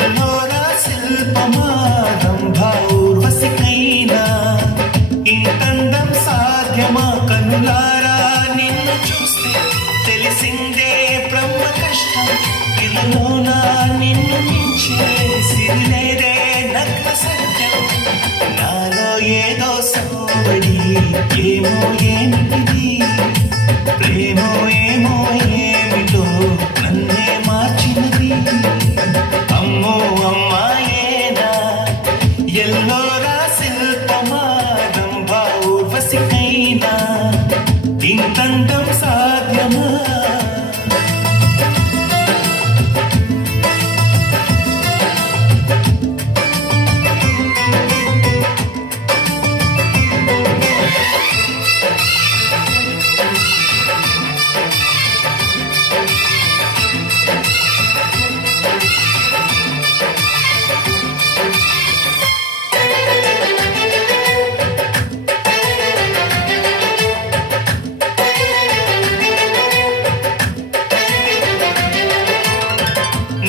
ఎల్లోరా శిల్పమారంభా ఊర్వశికైనా ఇంతందం సాధ్యమా కనులారా నిన్ను చూస్తే తెలిసిందే బ్రహ్మ కష్టం ఇలాలోనా నిన్ను మించే సిరిలేదే నగ్న సత్యం నాలో ఏదో సోవడి ఏమో ఏమిటిది ప్రేమో ఏమో ఏమిటో నన్నే మార్చినది అమ్మో అమ్మాయేనా ఎల్లోరా శిల్పమారంభా ఊర్వశికైనా ఇంతందం సాధ్యమా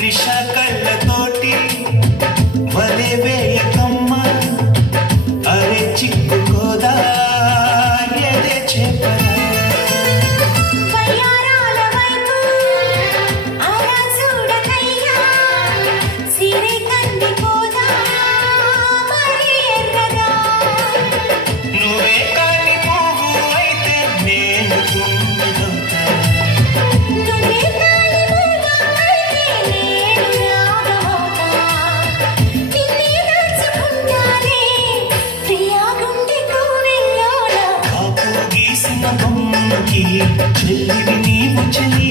నిషా కళ్ళతోటి వలే వేయకమ్మ అరే చిక్కుకోదా ఎదే చెప్పరా నువ్వే కాని పువ్వు అయితే నేను తుమ్మెదవుతా చెల్లివి నీవు చెల్లి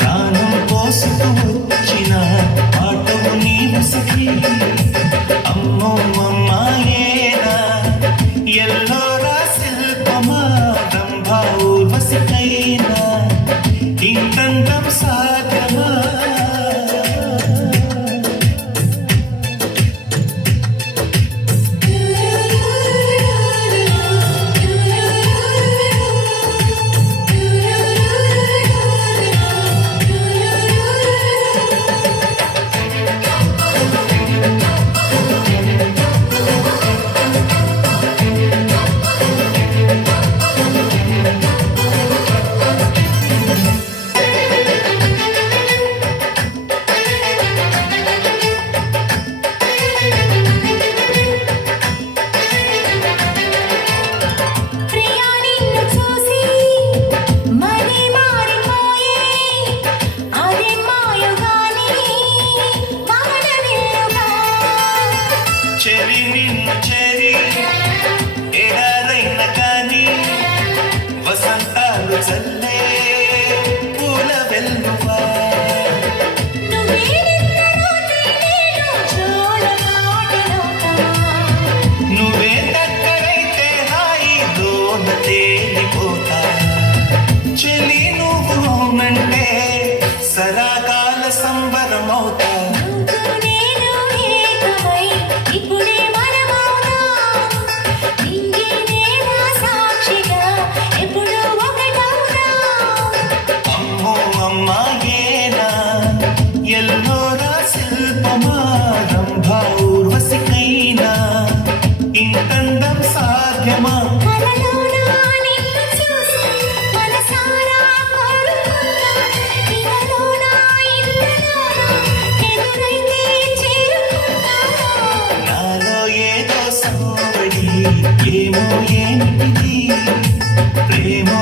ప్రాణం పోసుకు వచ్చిన పాటవు నీవు సఖి అమ్మో అమ్మాయేనా ఎల్లోరా శిల్పమారంభా ఊర్వశికైనా ఇంతంతం సాధ్యమా చెరి నిన్ను చెరి ఎడారైన కానీ వసంతాలు చల్లే పూల వెల్లువా నువ్వే దగ్గరైతే హాయిలోన తేలిపోతా చెలి నువ్వు అవునంటే సరాకాల సంబరమవుతా ఎల్లోరా శిల్పమారంభా ఊర్వశికైనా ఇంతందం సాధ్యమా నాలో ఏదో సోవడి ఏమో ఏమిటిది ప్రేమో